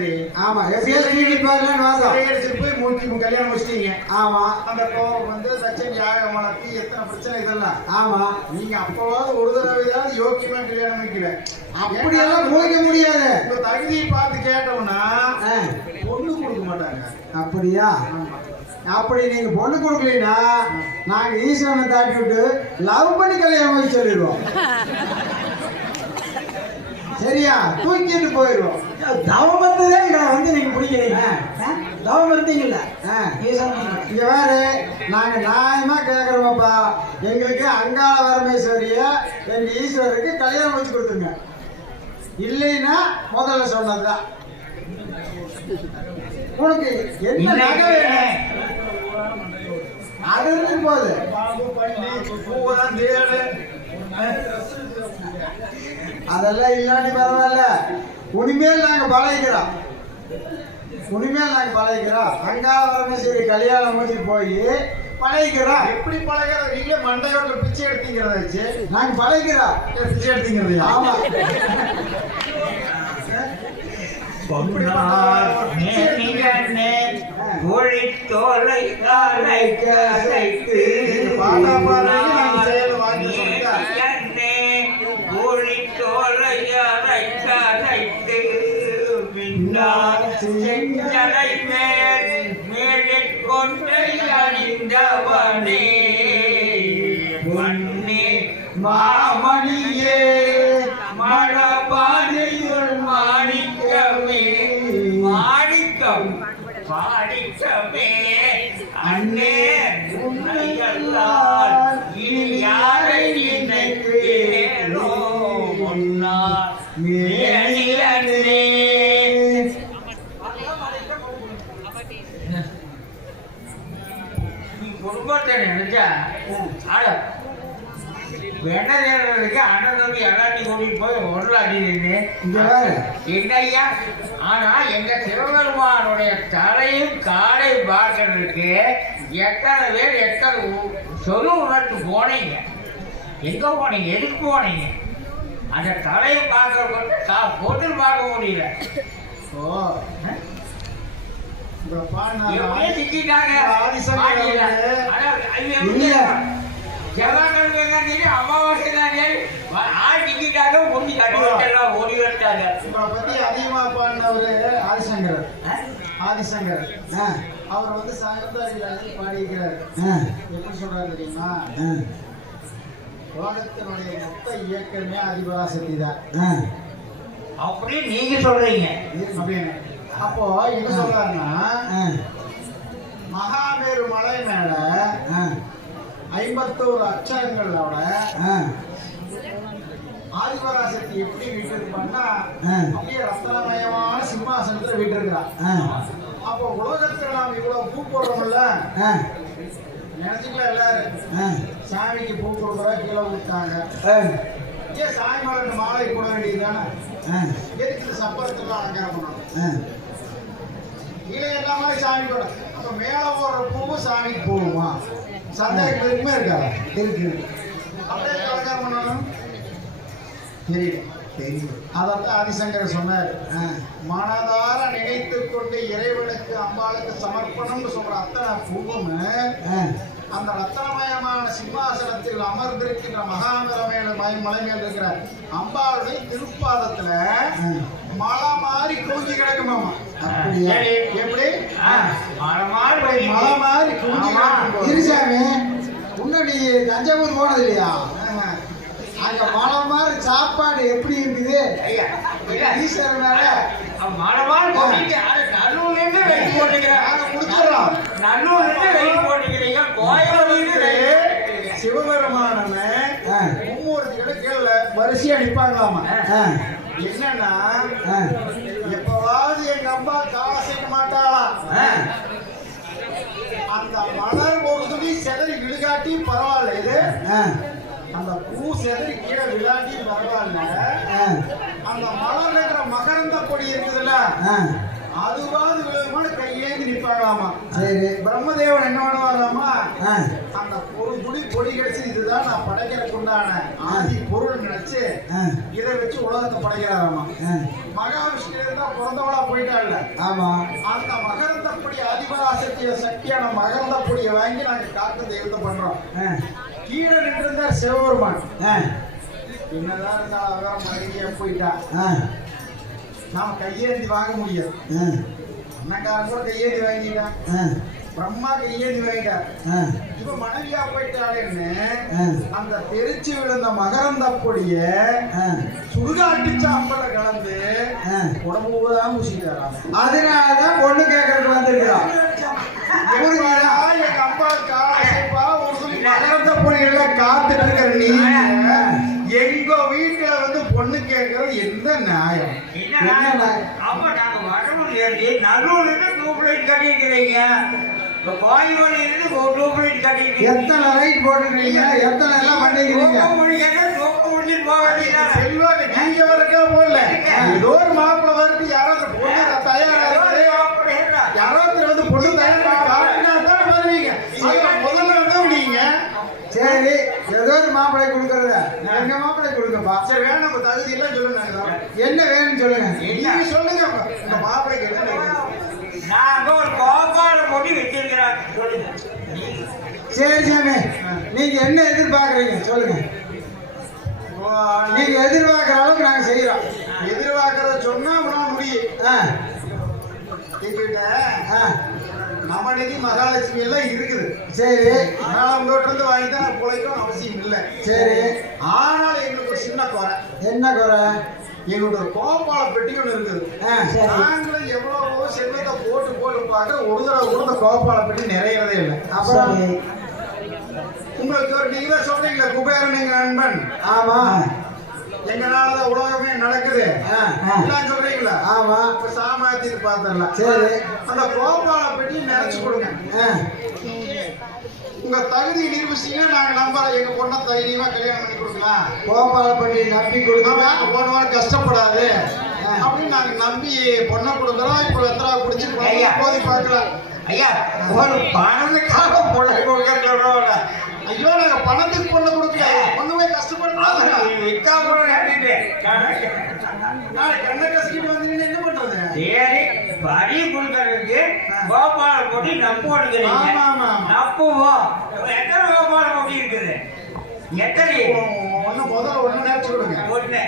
சரி. ஆமா எப்படியோ ஸ்ரீகிட்டு போகலான்னு வாங்க. எடுத்துட்டு போய் மூக்கி கல்யாணம் முடிச்சிட்டீங்க. ஆமா. அந்த கோவம் வந்து சச்சன் யாகம் வளர்த்தி எத்தனை பிரச்சனை இதெல்லாம். ஆமா. நீங்க அப்பவாவது ஒரு தடவையாவது யோக்கியமா கல்யாணம் வைக்கல. அப்படியெல்லாம் போய்க்க முடியாது. இப்ப தகுதியை பார்த்து கேட்டோம்னா பொண்ணு கொடுக்க மாட்டாங்க. அப்படியா? அப்படி நீங்க பொண்ணு கொடுக்கலன்னா நாங்க ஈஸ்வரனை தாட்டி விட்டு லவ் பண்ணி கல்யாணம் வச்சு சொல்லிடுவோம். சரியா? தூக்கிட்டு போயிடுவோம். தவம் வந்ததே வந்து நீங்க பிடிக்கிறீங்க. தவம் இருந்தீங்கல்ல இங்க வேற நாங்க நியாயமா கேக்குறோம்ப்பா. எங்களுக்கு அங்காள வரமேஸ்வரிய எங்க ஈஸ்வருக்கு கல்யாணம் வச்சு கொடுத்துருங்க. இல்லைன்னா முதல்ல சொன்னதுதான். உனக்கு என்ன நகை வேணும்? அது இருந்து போகுது. அதெல்லாம் இல்லாட்டி பரவாயில்ல. உனிமேல் நாங்க பழகிக்கிறோம். அங்காள வரமேஸ்வரி கல்யாணம் முடிச்சு போய் பழகிக்கிறோம். எப்படி பழகிறோம்? நீங்களே மண்டையோட பிச்சை எடுத்தீங்கிறத வச்சு நாங்க பழகிக்கிறோம். பிச்சை எடுத்தீங்கிறது. ஆமா. ஒழித்தோலை செஞ்சலை மேலிற் கொன்றை அணிந்தவனே மண்ணே மாமணியே மழபாதையுள் மாணிக்கமே மாணிக்கம் பாடிக்கமே அண்ணே உன்னையல்லால் இனி யாரை நினைப்பேனோ முன்னாள் மேனியனே. குடும்பத்தை நினைச்சா வெண்ணதேறதுக்கு அண்ணன் வந்து எல்லாத்தையும் கூட்டிட்டு போய் ஒன்று அடின்னு என்னையா. ஆனா எங்க சிவபெருமானுடைய தலையும் காலை பார்க்கறதுக்கு எத்தனை பேர் எத்தனை சொல்லு உணர்த்து போனீங்க. எங்க போனீங்க? எதுக்கு போனீங்க? அந்த தலையை பார்க்க போட்டு பார்க்க முடியல. திட்டாங்க அமாவாசை ஆள் டிக்கிட்டாங்க ஒண்ணு கட்டி வச்செல்லாம் ஓடி வச்சாங்க. பத்தி அதிகமா பாடினவரு ஆதிசங்கர். அவர் வந்து சங்கத்தாரியில பாடியிருக்கிறார். எப்படி சொல்றாரு தெரியுமா? உலகத்தினுடைய மொத்த இயக்கமே ஆதிபராசக்தி தான் அப்படின்னு நீங்க சொல்றீங்க. அப்படின்னு அப்போ என்ன சொல்றாருன்னா, மகாமேரு மலை மேல 51 அச்சரங்களோட ஆதிபராசக்தி எப்படி வீட்டிருப்பான்னா அப்படியே ரத்தனமயமான சிம்மாசனத்துல வீட்டிருக்கிறான். அப்போ உலகத்துல நாம் இவ்வளவு பூ போடுறோம்ல, நினைச்சுக்கலாம் எல்லாரும் சாமிக்கு பூ கொடுக்குறா கீழே விட்டாங்க. ஏன் சாமி மேல மாலை போட வேண்டியதுதானே? எதுக்கு சப்பரத்துலாம் அலங்காரம் பண்ணணும்? கீழே எல்லாமே சாமி கூட. அப்ப மேல போடுற பூவும் சாமிக்கு போகுமா? சந்தேகம் இருக்குமே இருக்காது? இருக்கு. அப்படியே அலங்காரம் பண்ணணும் தெரியும். அதான் ஆதிசங்கர் சொன்னார், மனதார நினைத்து கொண்டு இறைவனுக்கு அம்பாளுக்கு சமர்ப்பணம்னு சொல்ற அத்தனை பூவும் அந்த ரத்தனமயமான சிம்மாசனத்தில் அமர்ந்திருக்கின்ற மகாமேரு மலை மேல் இருக்கிற அம்பாளுடைய திருப்பாதத்துல மலை மாதிரி குஞ்சு கிடக்குமாமா. எப்படி மலை மாதிரி குஞ்சு கிருசாமி முன்னாடி தஞ்சாவூர் போனது இல்லையா? அங்க மலை மாதிரி சாப்பாடு எப்படி இருக்குது? ஈஸ்வரனால மலை மாதிரி நல்லூர்ல இருந்து வெயிட் போட்டுக்கிறேன். நல்லூர்ல இருந்து வெயிட் போட்டுக்கிறீங்க. சிவபெருமான மும்மூர்த்திகளை கீழே வரிசையா நிப்பாங்களாமா. என்னன்னா, எப்பவாவது எங்க அம்மா காலை செய்ய மாட்டாளா? அந்த மலர் ஒரு துணி செதறி விழுகாட்டி பரவாயில்ல. இது அந்த பூ செதறி கீழே விழாட்டி பரவாயில்ல. அந்த மலர் இருக்கிற மகரந்த பொடி இருக்குதுல்ல, அதுவாது விழுமான கையேந்தி நிற்பாங்களாமா. சரி. பிரம்மதேவன் என்ன பண்ணுவாங்களாமா, ஆ, அந்த ஒரு துளி பொடி கிடைச்சு இதுதான் நான் படைக்கிறதுக்கு உண்டான ஆதி பொருள் நினைச்சு ஆ, இதை வச்சு உலகத்தை படைக்கிறாராமா. ஆ. மகாவிஷ்ணு தான் பிறந்தவளா போயிட்டாள்ல, ஆமா. அந்த மகரந்தப்படி அதிபராசக்திய சக்தியான மகரந்தப்படியை வாங்கி நாங்க காக்க தெய்வத்தை பண்றோம். ஆ, கீழே நின்றிருந்தார் சிவபெருமான். ஆ, என்னதான் இருந்தாலும் அவன் மகிழ்ச்சியா போயிட்டா, ஆ, நாம கையேந்தி வாங்க முடியாது. ஆ, அண்ணக்காரன் கூட கையேந்தி வாங்கிட்டான், ஆ, பிரம்மா கையேந்தி வாங்கிட்டார். ஆ, இப்ப மனைவியா போயிட்டாளேன்னு ஆ, அந்த தெரிச்சு விழுந்த மகரந்த பொடிய ஆ, சுடுகாட்டு சாம்பல கலந்து ஆ. உடம்பு பூராம ஊசிக்கிறாராம். அதனாலதான் பொண்ணு கேட்கறதுக்கு வந்திருக்கிறான். எப்படா எங்க அம்மா காசைப்பா ஒரு சொல்லி மகரந்த பொடிகளை காத்துட்டு இருக்கிற நீங்க எங்க வீட்டுல வந்து பொண்ணு கேட்கறது எந்த நியாயம்? என்ன அப்ப நாங்க வடலூர் ஏறி நல்லூர்ல இருந்து டூப்லைட் கட்டிக்கிறீங்க, இப்ப கோயம்பேடுல இருந்து டூப்லைட் கட்டிக்கிறீங்க. எத்தனை லைட் போட்டுக்கிறீங்க, எத்தனை எல்லாம் பண்ணிக்கிறீங்க. போக வேண்டியதானே. செல்வாக்கு நீங்க வரக்கா போடல, ஏதோ ஒரு மாப்பிள்ள வரட்டு யாராவது பொண்ணு தயாரா இருக்கு, யாராவது வந்து பொண்ணு தயாரா காட்டினா தான் வருவீங்க. அதுல முதல்ல வந்து நீங்க சரி, ஏதோ ஒரு மாப்பிள்ளை கொடுக்கறத எங்க மாப்பிள்ளை கொடுங்கப்பா. சரி வேணும், நம்ம தகுதி எல்லாம் சொல்லுங்க. என்ன வேணும்னு சொல்லுங்க. நீங்க சொல்லுங்க, இந்த மாப்பிள்ளைக்கு என்ன வேணும்? நாங்க ஒரு கோபால போட்டி வச்சிருக்கிறாங்க, சொல்லுங்க. சரி சாமி, நீங்க என்ன எதிர்பார்க்கறீங்க சொல்லுங்க. நீங்க எதிர்பார்க்கற அளவுக்கு நாங்க செய்யறோம். எதிர்பார்க்கறத சொன்னா உன்னால முடியும். ஆ, எங்கிட்ட ஆ, நவநிதி மகாலட்சுமி எல்லாம் இருக்குது. சரி, அதனால உங்ககிட்ட இருந்து வாங்கி தான் பிழைக்கணும் அவசியம் இல்லை. சரி. ஆனால் எங்களுக்கு ஒரு சின்ன குறை, என்ன குறை? எங்களுக்கு ஒரு கோபால பெட்டி ஒன்று இருக்குது. ஆ, சரி. நாங்களும் எவ்வளவோ செல்வத்தை போட்டு போட்டு பார்க்க ஒரு தடவை கூட இந்த கோபால பெட்டி நிறையறதே இல்லை. அப்புறம் உங்களுக்கு ஒரு நீங்க தான் சொல்றீங்களா குபேரன் எங்க நண்பன், ஆமா, எங்களாலதான் உலகமே நடக்குது ஆ, எல்லாம் சொல்றீங்களா? ஆமா, இப்ப சாமாத்திட்டு பார்த்துடலாம். சரி. அந்த கோபால பெட்டி நிறைச்சு கொடுங்க. ஆ, உங்க தகுதி நிரூபிச்சீங்கன்னா நாங்க நம்புறோம், எங்க பொண்ணை தைரியமா கல்யாணம் பண்ணி கொடுக்கலாம். கோபாலப்பட்டி நம்பி கொடுத்தா நாம போன வாரம் கஷ்டப்படாது அப்படின்னு நாங்க நம்பி பொண்ணை கொடுக்குறோம். இப்ப வெத்தரா குடிச்சு போதி பார்க்கலாம். ஐயா, ஒரு பணத்துக்காக பொண்ணை கொடுக்க சொல்றவங்க. ஐயோ நாங்க பணத்துக்கு பொண்ணு கொடுக்கல, பொண்ணுமே கஷ்டப்படுறாங்க. வித்தா கூட நம்பிட்டு நாளைக்கு கண்ணை கசிக்கிட்டு வந்தீங்கன்னா என்ன பண்றது? சரி, வரி கொடுக்கறதுக்கு கோபால போட்டி நப்பு எடுக்கிறீங்க. ஆமா, ஆமா. நப்புவோம். எத்தனை கோபால போட்டி இருக்குது? எத்தனை? ஒண்ணு முதல்ல ஒண்ணு நினைச்சு கொடுங்க. ஒண்ணு.